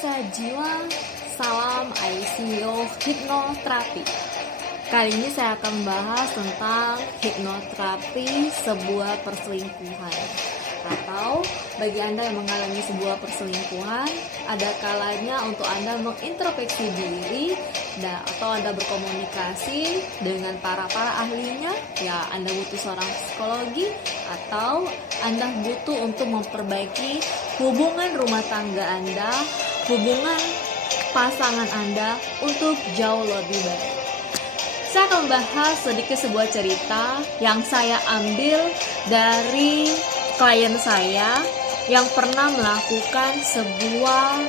Sajiwa, salam ICO hipnoterapi. Kali ini saya akan membahas tentang hipnoterapi sebuah perselingkuhan. Atau bagi Anda yang mengalami sebuah perselingkuhan, ada kalanya untuk Anda mengintrospeksi diri atau Anda berkomunikasi dengan para ahlinya. Ya, Anda butuh seorang psikologi atau Anda butuh untuk memperbaiki hubungan rumah tangga Anda, hubungan pasangan Anda untuk jauh lebih baik. Saya akan membahas sedikit sebuah cerita yang saya ambil dari klien saya yang pernah melakukan sebuah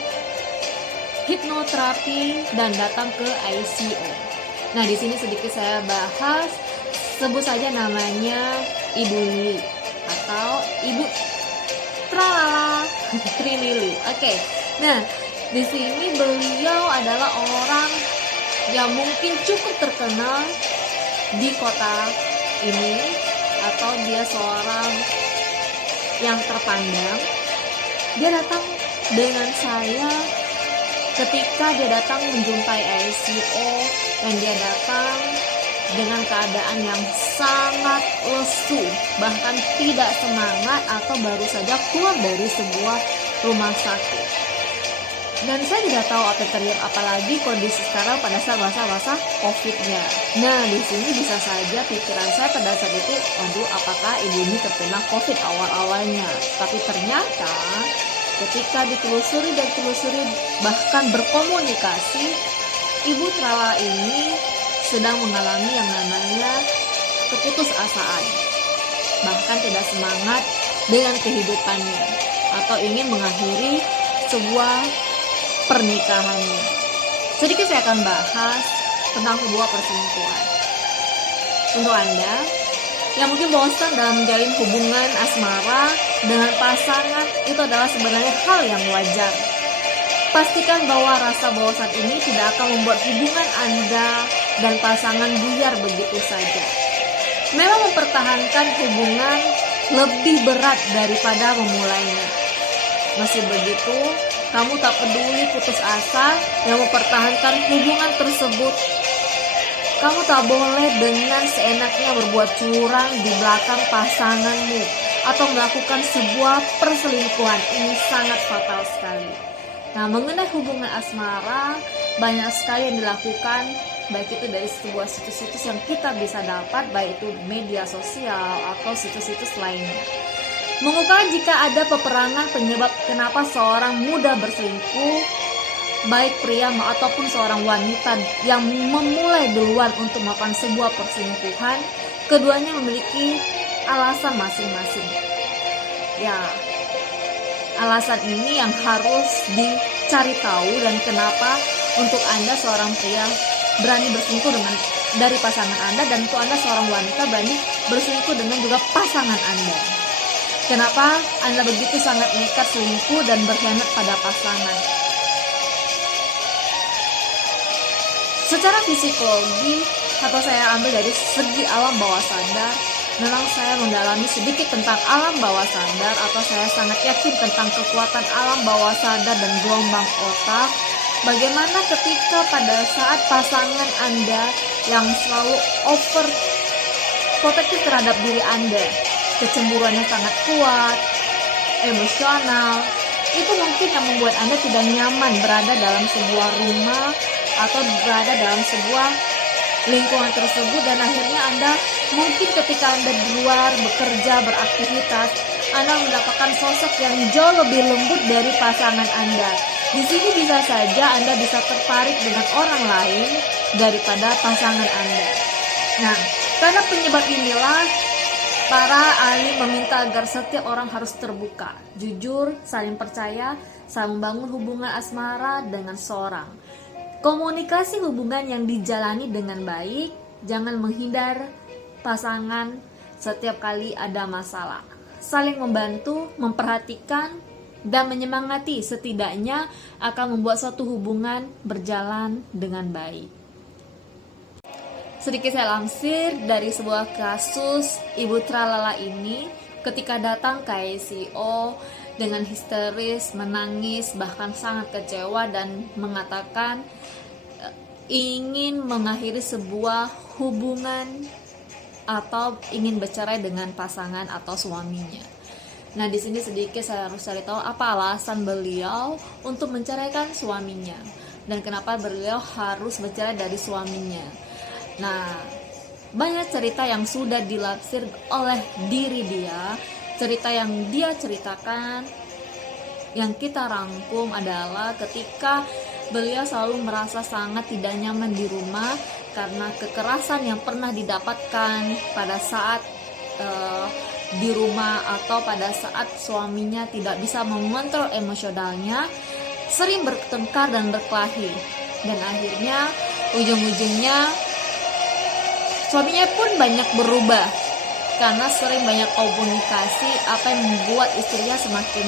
hipnoterapi dan datang ke ICO. Nah, di sini sedikit saya bahas, sebut saja namanya Ibu Lili atau Ibu Tralala Tri Lili. Oke. Nah, di sini beliau adalah orang yang mungkin cukup terkenal di kota ini, atau dia seorang yang terpandang. Dia datang dengan saya ketika dia datang menjumpai ICO, dan dia datang dengan keadaan yang sangat lesu, bahkan tidak semangat atau baru saja keluar dari sebuah rumah sakit. Dan saya tidak tahu apa terjadi, apalagi kondisi sekarang pada saat masa-masa COVID-nya. Nah, di sini bisa saja pikiran saya pada saat itu, aduh, apakah ibu ini terkena COVID awal-awalnya? Tapi ternyata ketika ditelusuri bahkan berkomunikasi, Ibu Trala ini sedang mengalami yang namanya keputusasaan, bahkan tidak semangat dengan kehidupannya atau ingin mengakhiri sebuah pernikahannya. Sedikit saya akan bahas tentang sebuah perselingkuhan. Untuk Anda yang mungkin bosan dalam menjalin hubungan asmara dengan pasangan, itu adalah sebenarnya hal yang wajar. Pastikan bahwa rasa bosan ini tidak akan membuat hubungan Anda dan pasangan buyar begitu saja. Memang mempertahankan hubungan lebih berat daripada memulainya. Masih begitu, kamu tak peduli putus asa yang mempertahankan hubungan tersebut. Kamu tak boleh dengan seenaknya berbuat curang di belakang pasanganmu atau melakukan sebuah perselingkuhan. Ini sangat fatal sekali. Nah, mengenai hubungan asmara, banyak sekali yang dilakukan, baik itu dari sebuah situs-situs yang kita bisa dapat, baik itu media sosial atau situs-situs lainnya. Mengungkapkan jika ada peperangan penyebab kenapa seorang muda berselingkuh, baik pria ataupun seorang wanita yang memulai duluan untuk melakukan sebuah perselingkuhan, keduanya memiliki alasan masing-masing. Ya, alasan ini yang harus dicari tahu, dan kenapa untuk Anda seorang pria berani berselingkuh dari pasangan Anda, dan untuk Anda seorang wanita berani berselingkuh dengan juga pasangan Anda. Kenapa Anda begitu sangat nekat selingkuh dan berkhianat pada pasangan? Secara psikologi, atau saya ambil dari segi alam bawah sadar, memang saya mendalami sedikit tentang alam bawah sadar, atau saya sangat yakin tentang kekuatan alam bawah sadar dan gelombang otak. Bagaimana ketika pada saat pasangan Anda yang selalu over protektif terhadap diri Anda, kecemburuannya sangat kuat, emosional, itu mungkin yang membuat Anda tidak nyaman berada dalam sebuah rumah atau berada dalam sebuah lingkungan tersebut, dan akhirnya Anda mungkin ketika Anda di luar bekerja, beraktivitas, Anda mendapatkan sosok yang jauh lebih lembut dari pasangan Anda. Di sini bisa saja Anda bisa tertarik dengan orang lain daripada pasangan Anda. Nah, karena penyebab inilah para ahli meminta agar setiap orang harus terbuka, jujur, saling percaya, saling membangun hubungan asmara dengan seorang. Komunikasi hubungan yang dijalani dengan baik, jangan menghindar pasangan setiap kali ada masalah. Saling membantu, memperhatikan, dan menyemangati setidaknya akan membuat suatu hubungan berjalan dengan baik. Sedikit saya lansir dari sebuah kasus Ibu Tralala ini ketika datang ke ICO, dengan histeris, menangis, bahkan sangat kecewa dan mengatakan ingin mengakhiri sebuah hubungan atau ingin bercerai dengan pasangan atau suaminya. Nah, di sini sedikit saya harus cari tahu apa alasan beliau untuk menceraikan suaminya dan kenapa beliau harus bercerai dari suaminya. Nah, banyak cerita yang sudah dilansir oleh diri dia, cerita yang dia ceritakan, yang kita rangkum adalah ketika beliau selalu merasa sangat tidak nyaman di rumah karena kekerasan yang pernah didapatkan pada saat di rumah atau pada saat suaminya tidak bisa mengontrol emosionalnya, sering bertengkar dan berkelahi, dan akhirnya ujung-ujungnya suaminya pun banyak berubah karena sering banyak komunikasi, apa yang membuat istrinya semakin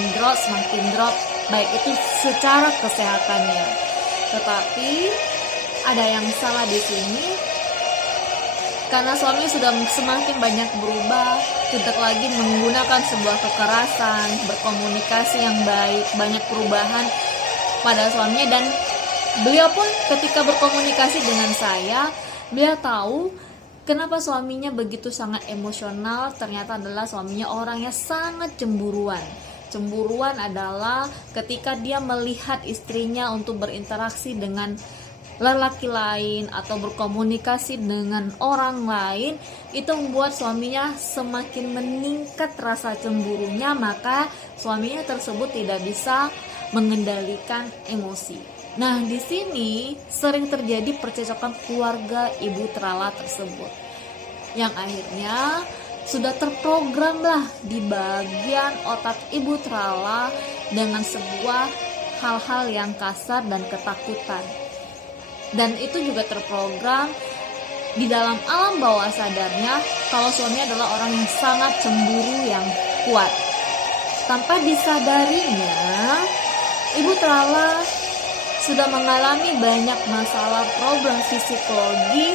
drop, baik itu secara kesehatannya. Tetapi ada yang salah di sini, karena suami sudah semakin banyak berubah, tidak lagi menggunakan sebuah kekerasan, berkomunikasi yang baik, banyak perubahan pada suaminya, dan beliau pun ketika berkomunikasi dengan saya, beliau tahu kenapa suaminya begitu sangat emosional. Ternyata adalah suaminya orangnya sangat cemburuan. Cemburuan adalah ketika dia melihat istrinya untuk berinteraksi dengan lelaki lain atau berkomunikasi dengan orang lain, itu membuat suaminya semakin meningkat rasa cemburunya, maka suaminya tersebut tidak bisa mengendalikan emosi. Nah, di sini sering terjadi percekcokan keluarga ibu Trala tersebut, yang akhirnya sudah terprogram lah di bagian otak ibu Trala dengan sebuah hal-hal yang kasar dan ketakutan. Dan itu juga terprogram di dalam alam bawah sadarnya kalau suaminya adalah orang yang sangat cemburu yang kuat. Tanpa disadarinya, ibu Trala sudah mengalami banyak masalah problem psikologi,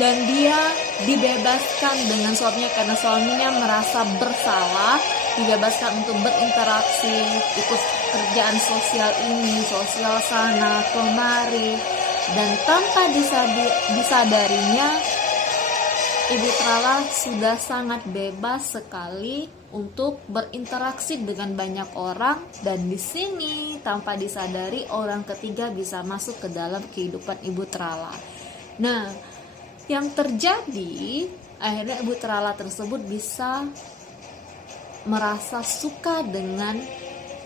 dan dia dibebaskan dengan suaminya karena suaminya merasa bersalah, dibebaskan untuk berinteraksi, ikut kerjaan sosial ini, sosial sana, kemari, dan tanpa disadarinya, ibu Trala sudah sangat bebas sekali untuk berinteraksi dengan banyak orang, dan di sini tanpa disadari orang ketiga bisa masuk ke dalam kehidupan ibu Trala. Nah, yang terjadi akhirnya ibu Trala tersebut bisa merasa suka dengan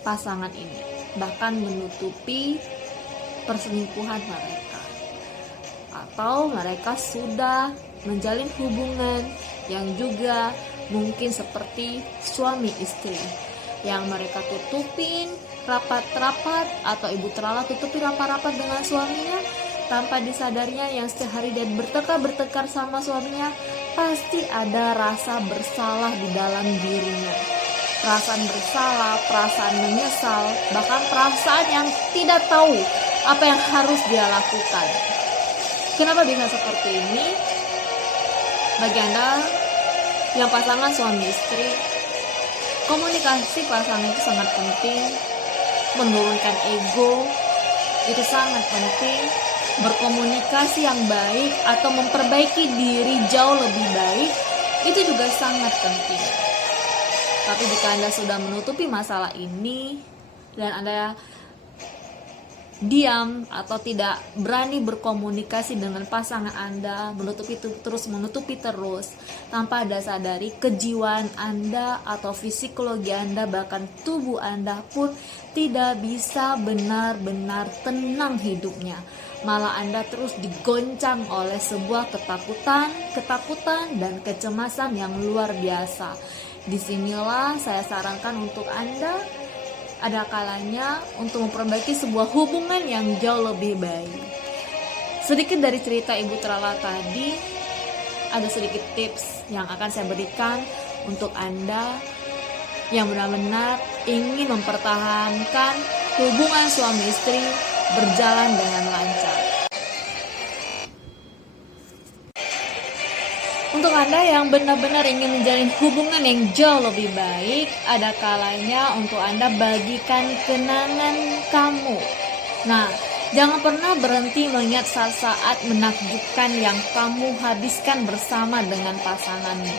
pasangan ini, bahkan menutupi perselingkuhan mereka, atau mereka sudah menjalin hubungan yang juga mungkin seperti suami istri yang mereka tutupin rapat-rapat, atau ibu Trala tutupi rapat-rapat dengan suaminya tanpa disadarinya. Yang sehari dia bertengkar sama suaminya, pasti ada rasa bersalah di dalam dirinya, perasaan bersalah, perasaan menyesal, bahkan perasaan yang tidak tahu apa yang harus dia lakukan. Kenapa bisa seperti ini? Bagi Anda yang pasangan suami istri, komunikasi pasangan itu sangat penting. Menurunkan ego itu sangat penting. Berkomunikasi yang baik atau memperbaiki diri jauh lebih baik itu juga sangat penting. Tapi jika Anda sudah menutupi masalah ini dan Anda diam atau tidak berani berkomunikasi dengan pasangan Anda, menutupi terus tanpa Anda sadari, kejiwaan Anda atau psikologi Anda, bahkan tubuh Anda pun tidak bisa benar-benar tenang hidupnya. Malah Anda terus digoncang oleh sebuah ketakutan dan kecemasan yang luar biasa. Disinilah saya sarankan untuk Anda, ada kalanya untuk memperbaiki sebuah hubungan yang jauh lebih baik. Sedikit dari cerita Ibu Trala tadi, ada sedikit tips yang akan saya berikan untuk Anda yang benar-benar ingin mempertahankan hubungan suami istri berjalan dengan lancar. Untuk Untuk Anda yang benar-benar ingin menjalin hubungan yang jauh lebih baik, ada kalanya untuk Anda bagikan kenangan kamu. Nah, jangan pernah berhenti mengingat saat-saat menakjubkan yang kamu habiskan bersama dengan pasanganmu.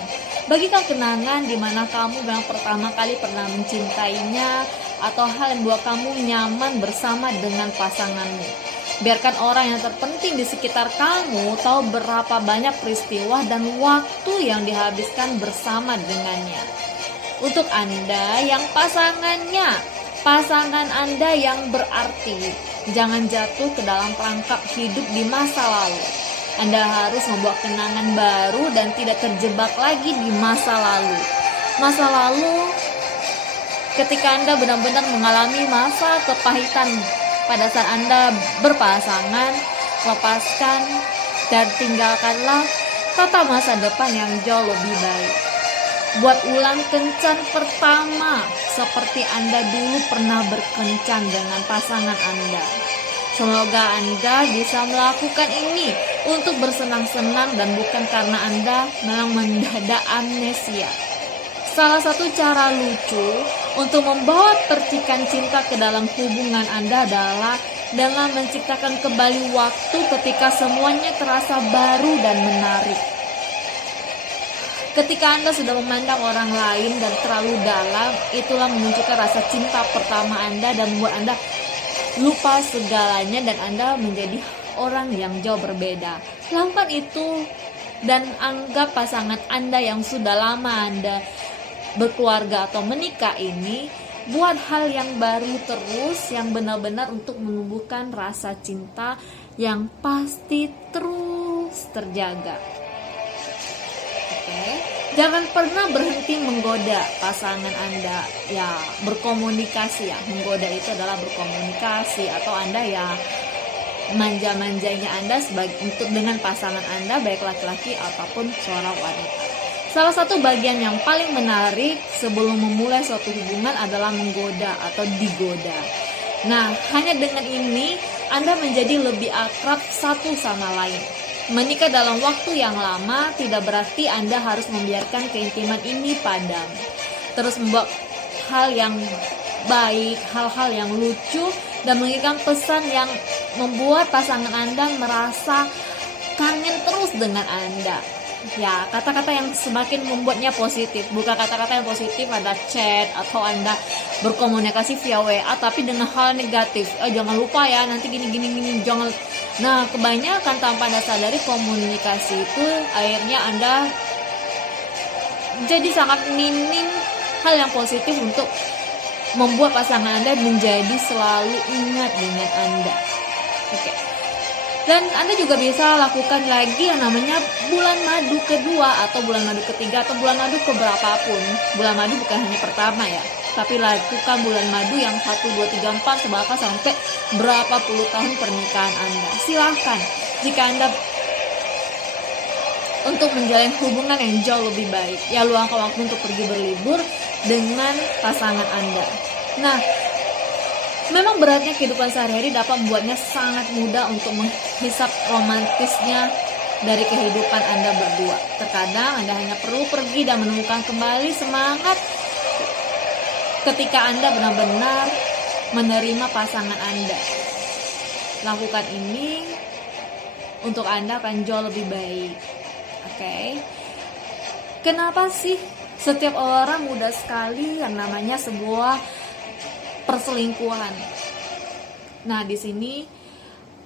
Bagikan kenangan di mana kamu yang pertama kali pernah mencintainya, atau hal yang membuat kamu nyaman bersama dengan pasanganmu. Biarkan orang yang terpenting di sekitar kamu tahu berapa banyak peristiwa dan waktu yang dihabiskan bersama dengannya. Untuk Anda yang pasangan Anda yang berarti, jangan jatuh ke dalam perangkap hidup di masa lalu. Anda harus membuat kenangan baru dan tidak terjebak lagi di masa lalu. Masa lalu ketika Anda benar-benar mengalami masa kepahitan pada saat Anda berpasangan, lepaskan dan tinggalkanlah tata masa depan yang jauh lebih baik. Buat ulang kencan pertama seperti Anda dulu pernah berkencan dengan pasangan Anda. Semoga Anda bisa melakukan ini untuk bersenang-senang dan bukan karena Anda memang mendadak amnesia. Salah satu cara lucu untuk membawa percikan cinta ke dalam hubungan Anda adalah dengan menciptakan kembali waktu ketika semuanya terasa baru dan menarik. Ketika Anda sudah memandang orang lain dan terlalu dalam, itulah memunculkan rasa cinta pertama Anda dan membuat Anda lupa segalanya dan Anda menjadi orang yang jauh berbeda. Lakukan itu dan anggap pasangan Anda yang sudah lama Anda berkeluarga atau menikah ini buat hal yang baru terus, yang benar-benar untuk menumbuhkan rasa cinta yang pasti terus terjaga. Oke, jangan pernah berhenti menggoda pasangan Anda. Ya, berkomunikasi ya. Menggoda itu adalah berkomunikasi, atau Anda ya manja-manjanya Anda untuk dengan pasangan Anda, baik laki-laki ataupun seorang wanita. Salah satu bagian yang paling menarik sebelum memulai suatu hubungan adalah menggoda atau digoda. Nah, hanya dengan ini Anda menjadi lebih akrab satu sama lain. Menikah dalam waktu yang lama tidak berarti Anda harus membiarkan keintiman ini padam. Terus membuat hal yang baik, hal-hal yang lucu, dan mengirimkan pesan yang membuat pasangan Anda merasa kangen terus dengan Anda. Ya, kata-kata yang semakin membuatnya positif, bukan kata-kata yang positif ada chat atau Anda berkomunikasi via WA tapi dengan hal negatif. Jangan lupa ya, nanti gini jangan. Nah, kebanyakan tanpa Anda sadari komunikasi itu akhirnya Anda jadi sangat minim hal yang positif untuk membuat pasangan Anda menjadi selalu ingat dengan Anda. Oke. Dan Anda juga bisa lakukan lagi yang namanya bulan madu kedua atau bulan madu ketiga atau bulan madu keberapapun. Bulan madu bukan hanya pertama ya, tapi lakukan bulan madu yang 1, 2, 3, 4 bahkan sampai berapa puluh tahun pernikahan Anda. Silahkan jika Anda untuk menjalin hubungan yang jauh lebih baik, ya luangkan waktu untuk pergi berlibur dengan pasangan Anda. Nah, memang beratnya kehidupan sehari-hari dapat membuatnya sangat mudah untuk menghisap romantisnya dari kehidupan Anda berdua. Terkadang Anda hanya perlu pergi dan menemukan kembali semangat ketika Anda benar-benar menerima pasangan Anda. Lakukan ini untuk Anda akan jauh lebih baik. Oke. Kenapa sih setiap orang mudah sekali yang namanya sebuah perselingkuhan? Nah, di sini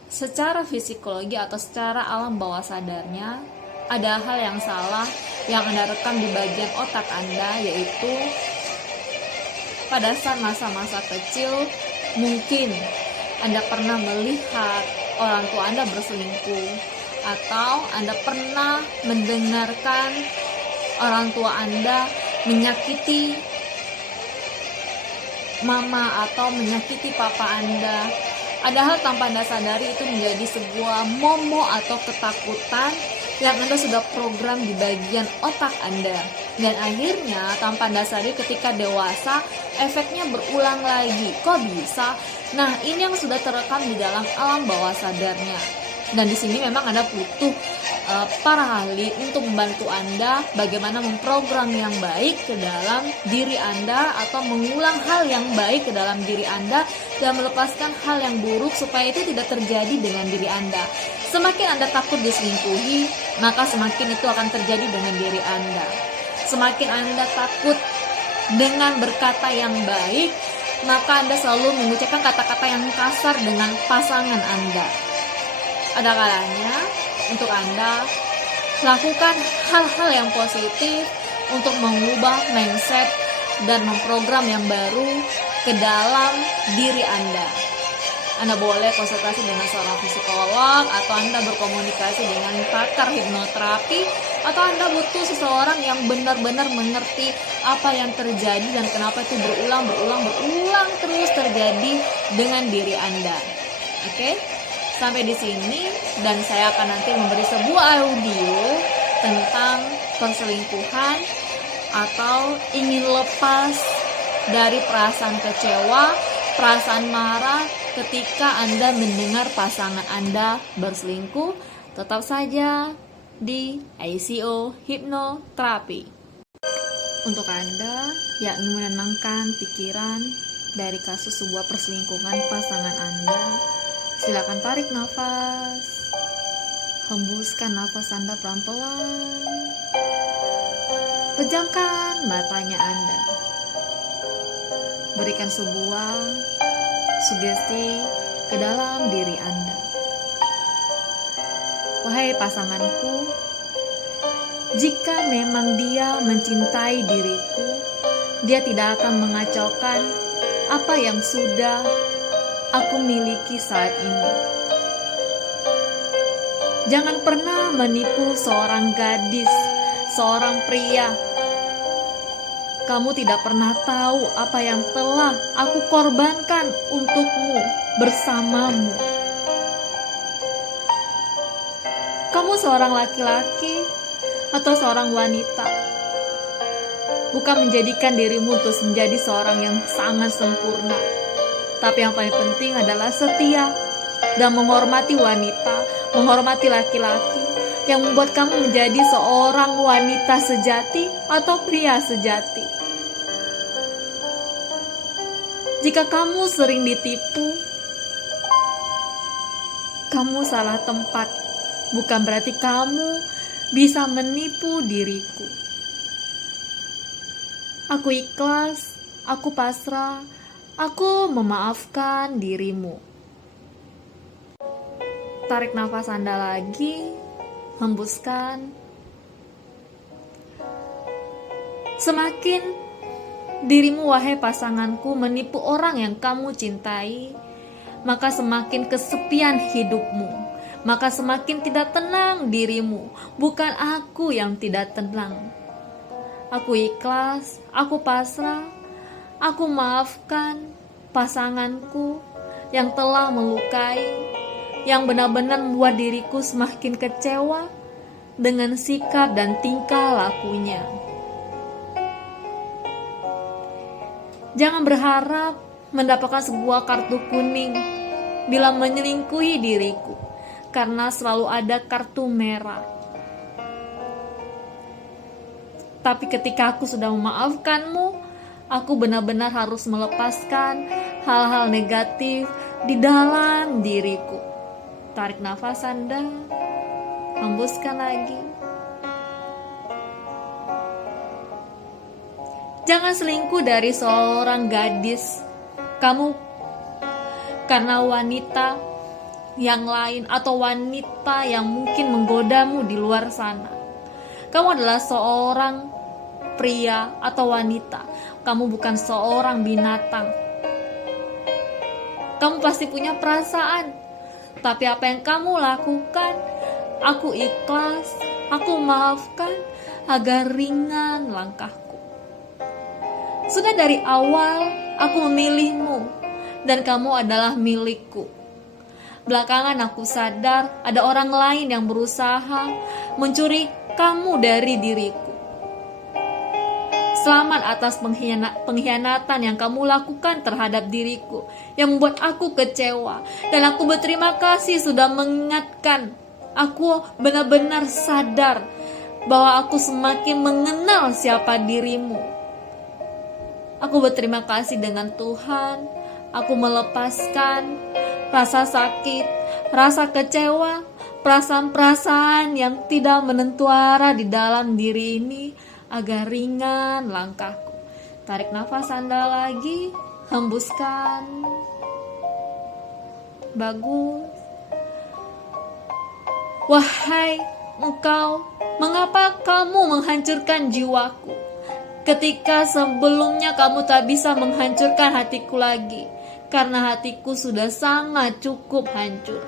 secara psikologi atau secara alam bawah sadarnya ada hal yang salah yang Anda rekam di bagian otak Anda, yaitu pada saat masa-masa kecil mungkin Anda pernah melihat orang tua Anda berselingkuh, atau Anda pernah mendengarkan orang tua Anda menyakiti mama atau menyakiti papa Anda. Padahal tanpa Anda sadari itu menjadi sebuah momo atau ketakutan yang Anda sudah program di bagian otak Anda. Dan akhirnya tanpa Anda sadari ketika dewasa efeknya berulang lagi. Kok bisa? Nah, ini yang sudah terekam di dalam alam bawah sadarnya. Dan di sini memang Anda butuh para ahli untuk membantu Anda bagaimana memprogram yang baik ke dalam diri Anda atau mengulang hal yang baik ke dalam diri Anda dan melepaskan hal yang buruk supaya itu tidak terjadi dengan diri Anda. Semakin Anda takut diselingkuhi, maka semakin itu akan terjadi dengan diri Anda. Semakin Anda takut dengan berkata yang baik, maka Anda selalu mengucapkan kata-kata yang kasar dengan pasangan Anda. Ada kalanya untuk Anda lakukan hal-hal yang positif untuk mengubah mindset dan memprogram yang baru ke dalam diri Anda. Anda boleh konsultasi dengan seorang psikolog, atau Anda berkomunikasi dengan pakar hipnoterapi, atau Anda butuh seseorang yang benar-benar mengerti apa yang terjadi dan kenapa itu berulang terus terjadi dengan diri Anda. Oke? Sampai di sini, dan saya akan nanti memberi sebuah audio tentang perselingkuhan atau ingin lepas dari perasaan kecewa, perasaan marah ketika Anda mendengar pasangan Anda berselingkuh. Tetap saja di ICO Hipnoterapi. Untuk Anda yang ingin menenangkan pikiran dari kasus sebuah perselingkuhan pasangan Anda, silakan tarik nafas, hembuskan nafas Anda pelan-pelan, pejamkan matanya Anda, berikan sebuah sugesti ke dalam diri Anda. Wahai pasanganku, jika memang dia mencintai diriku, dia tidak akan mengacaukan apa yang sudah aku miliki saat ini. Jangan pernah menipu seorang gadis, seorang pria. Kamu tidak pernah tahu apa yang telah aku korbankan untukmu, bersamamu. Kamu seorang laki-laki atau seorang wanita, bukan menjadikan dirimu untuk menjadi seorang yang sangat sempurna, tapi yang paling penting adalah setia dan menghormati wanita, menghormati laki-laki yang membuat kamu menjadi seorang wanita sejati atau pria sejati. Jika kamu sering ditipu, kamu salah tempat. Bukan berarti kamu bisa menipu diriku. Aku ikhlas, aku pasrah, aku memaafkan dirimu. Tarik nafas Anda lagi, hembuskan. Semakin dirimu, wahai pasanganku, menipu orang yang kamu cintai, maka semakin kesepian hidupmu, maka semakin tidak tenang dirimu. Bukan aku yang tidak tenang. Aku ikhlas, aku pasrah, aku maafkan pasanganku yang telah melukai, yang benar-benar membuat diriku semakin kecewa dengan sikap dan tingkah lakunya. Jangan berharap mendapatkan sebuah kartu kuning bila menyelingkuhi diriku, karena selalu ada kartu merah. Tapi ketika aku sudah memaafkanmu, aku benar-benar harus melepaskan hal-hal negatif di dalam diriku. Tarik nafas Anda, hembuskan lagi. Jangan selingkuh dari seorang gadis kamu karena wanita yang lain atau wanita yang mungkin menggodamu di luar sana. Kamu adalah seorang pria atau wanita. Kamu bukan seorang binatang. Kamu pasti punya perasaan. Tapi apa yang kamu lakukan, aku ikhlas, aku maafkan agar ringan langkahku. Sudah dari awal aku memilihmu dan kamu adalah milikku. Belakangan aku sadar ada orang lain yang berusaha mencuri kamu dari diriku. Selamat atas pengkhianatan yang kamu lakukan terhadap diriku, yang membuat aku kecewa. Dan aku berterima kasih sudah mengingatkan Aku benar-benar sadar bahwa aku semakin mengenal siapa dirimu. Aku berterima kasih dengan Tuhan. Aku melepaskan rasa sakit, rasa kecewa, perasaan-perasaan yang tidak menentu arah di dalam diri ini agar ringan langkahku. Tarik nafas Anda lagi, hembuskan. Bagus. Wahai engkau, mengapa kamu menghancurkan jiwaku? Ketika sebelumnya kamu tak bisa menghancurkan hatiku lagi, karena hatiku sudah sangat cukup hancur.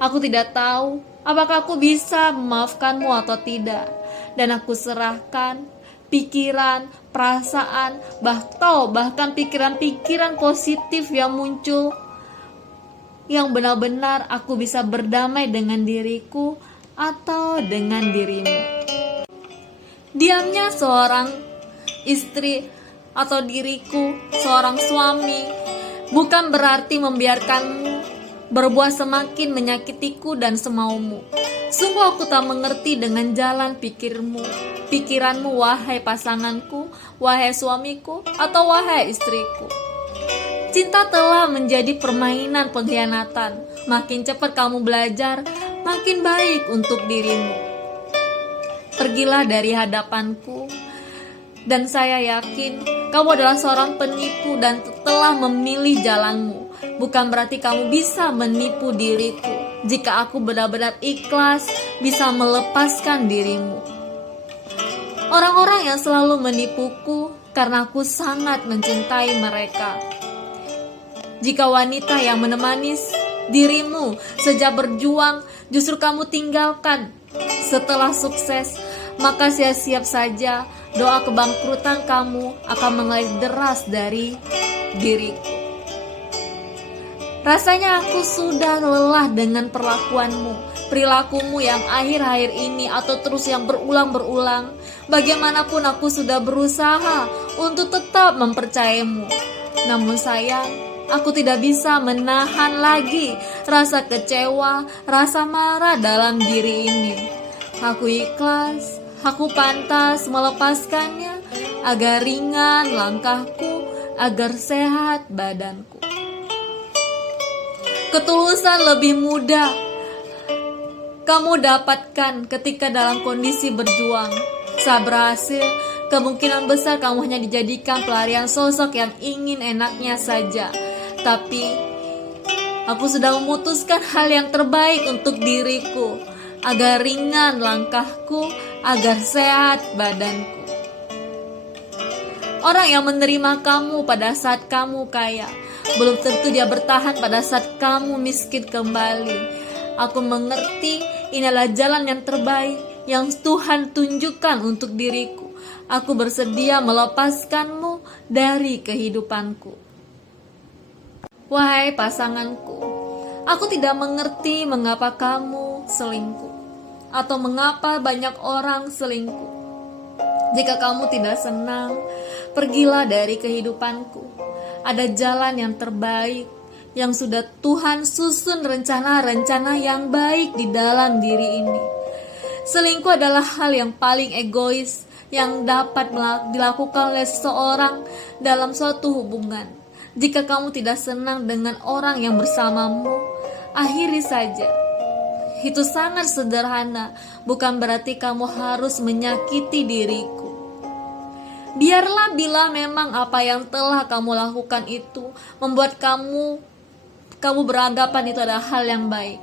Aku tidak tahu apakah aku bisa memaafkanmu atau tidak, dan aku serahkan pikiran, perasaan, bahkan pikiran-pikiran positif yang muncul, yang benar-benar aku bisa berdamai dengan diriku atau dengan dirimu. Diamnya seorang istri atau diriku, seorang suami, bukan berarti membiarkanmu berbuat semakin menyakitiku dan semaumu. Sungguh aku tak mengerti dengan jalan pikiranmu, wahai pasanganku, wahai suamiku, atau wahai istriku. Cinta telah menjadi permainan pengkhianatan. Makin cepat kamu belajar, makin baik untuk dirimu. Pergilah dari hadapanku, dan saya yakin kamu adalah seorang penipu dan telah memilih jalanmu. Bukan berarti kamu bisa menipu diriku. Jika aku benar-benar ikhlas, bisa melepaskan dirimu. Orang-orang yang selalu menipuku karena aku sangat mencintai mereka. Jika wanita yang menemani dirimu sejak berjuang justru kamu tinggalkan setelah sukses, maka siap-siap saja doa kebangkrutan kamu akan mengalir deras dari diriku. Rasanya aku sudah lelah dengan perilakumu yang akhir-akhir ini atau terus yang berulang-berulang. Bagaimanapun aku sudah berusaha untuk tetap mempercayaimu. Namun sayang, aku tidak bisa menahan lagi rasa kecewa, rasa marah dalam diri ini. Aku ikhlas, aku pantas melepaskannya agar ringan langkahku, agar sehat badanku. Ketulusan lebih mudah kamu dapatkan ketika dalam kondisi berjuang. Saat berhasil, kemungkinan besar kamu hanya dijadikan pelarian sosok yang ingin enaknya saja. Tapi aku sudah memutuskan hal yang terbaik untuk diriku, agar ringan langkahku, agar sehat badanku. Orang yang menerima kamu pada saat kamu kaya belum tentu dia bertahan pada saat kamu miskin kembali. Aku mengerti ini adalah jalan yang terbaik yang Tuhan tunjukkan untuk diriku. Aku bersedia melepaskanmu dari kehidupanku. Wahai pasanganku, aku tidak mengerti mengapa kamu selingkuh atau mengapa banyak orang selingkuh. Jika kamu tidak senang, pergilah dari kehidupanku. Ada jalan yang terbaik yang sudah Tuhan susun, rencana-rencana yang baik di dalam diri ini. Selingkuh adalah hal yang paling egois yang dapat dilakukan oleh seseorang dalam suatu hubungan. Jika kamu tidak senang dengan orang yang bersamamu, akhiri saja. Itu sangat sederhana, bukan berarti kamu harus menyakiti diriku. Biarlah bila memang apa yang telah kamu lakukan itu membuat kamu beranggapan itu adalah hal yang baik.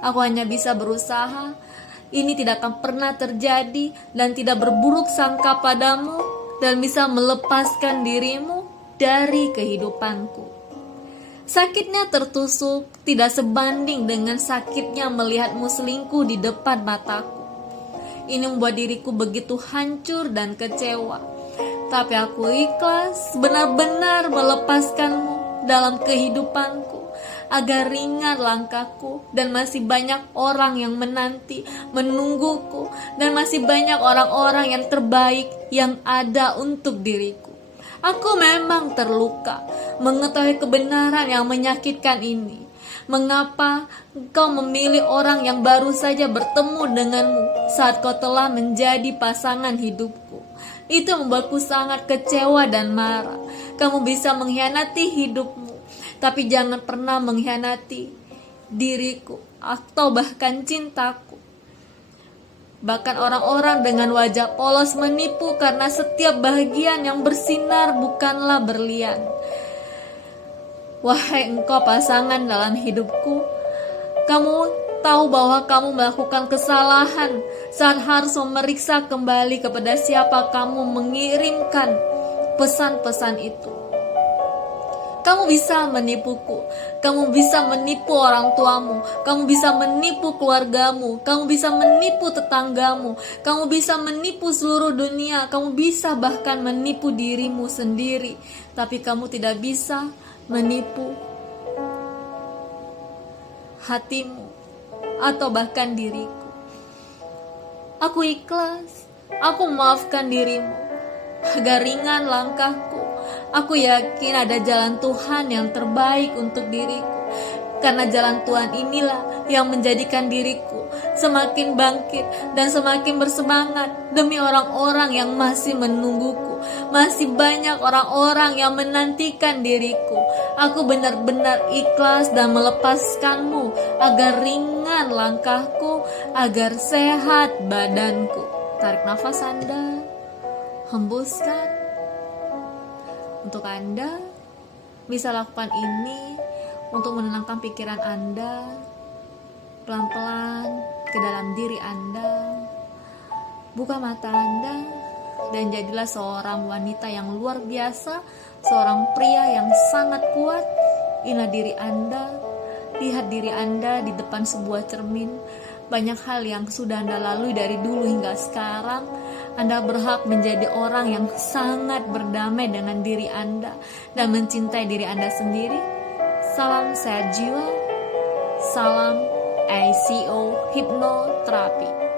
Aku hanya bisa berusaha. Ini tidak akan pernah terjadi dan tidak berburuk sangka padamu dan bisa melepaskan dirimu dari kehidupanku. Sakitnya tertusuk tidak sebanding dengan sakitnya melihatmu selingkuh di depan mataku. Ini membuat diriku begitu hancur dan kecewa. Tapi aku ikhlas benar-benar melepaskanmu dalam kehidupanku agar ringan langkahku, dan masih banyak orang yang menungguku, dan masih banyak orang-orang yang terbaik yang ada untuk diriku. Aku memang terluka mengetahui kebenaran yang menyakitkan ini. Mengapa engkau memilih orang yang baru saja bertemu denganmu saat kau telah menjadi pasangan hidupku? Itu membuatku sangat kecewa dan marah. Kamu bisa mengkhianati hidupmu, tapi jangan pernah mengkhianati diriku atau bahkan cintaku. Bahkan orang-orang dengan wajah polos menipu karena setiap bahagian yang bersinar bukanlah berlian. Wahai engkau pasangan dalam hidupku, kamu tahu bahwa kamu melakukan kesalahan saat harus memeriksa kembali kepada siapa kamu mengirimkan pesan-pesan itu. Kamu bisa menipuku, kamu bisa menipu orang tuamu, kamu bisa menipu keluargamu, kamu bisa menipu tetanggamu, kamu bisa menipu seluruh dunia, kamu bisa bahkan menipu dirimu sendiri, tapi kamu tidak bisa menipu hatimu atau bahkan diriku. Aku ikhlas, aku memaafkan dirimu agar ringan langkahku. Aku yakin ada jalan Tuhan yang terbaik untuk diriku, karena jalan Tuhan inilah yang menjadikan diriku semakin bangkit dan semakin bersemangat demi orang-orang yang masih menungguku. Masih banyak orang-orang yang menantikan diriku. Aku benar-benar ikhlas dan melepaskanmu agar ringan langkahku, agar sehat badanku. Tarik nafas Anda, hembuskan. Untuk Anda bisa lakukan ini untuk menenangkan pikiran Anda, pelan-pelan ke dalam diri Anda. Buka mata Anda dan jadilah seorang wanita yang luar biasa, seorang pria yang sangat kuat. Inilah diri Anda, lihat diri Anda di depan sebuah cermin. Banyak hal yang sudah Anda lalui dari dulu hingga sekarang. Anda berhak menjadi orang yang sangat berdamai dengan diri Anda dan mencintai diri Anda sendiri. Salam sehat jiwa, salam ICO Hipnoterapi.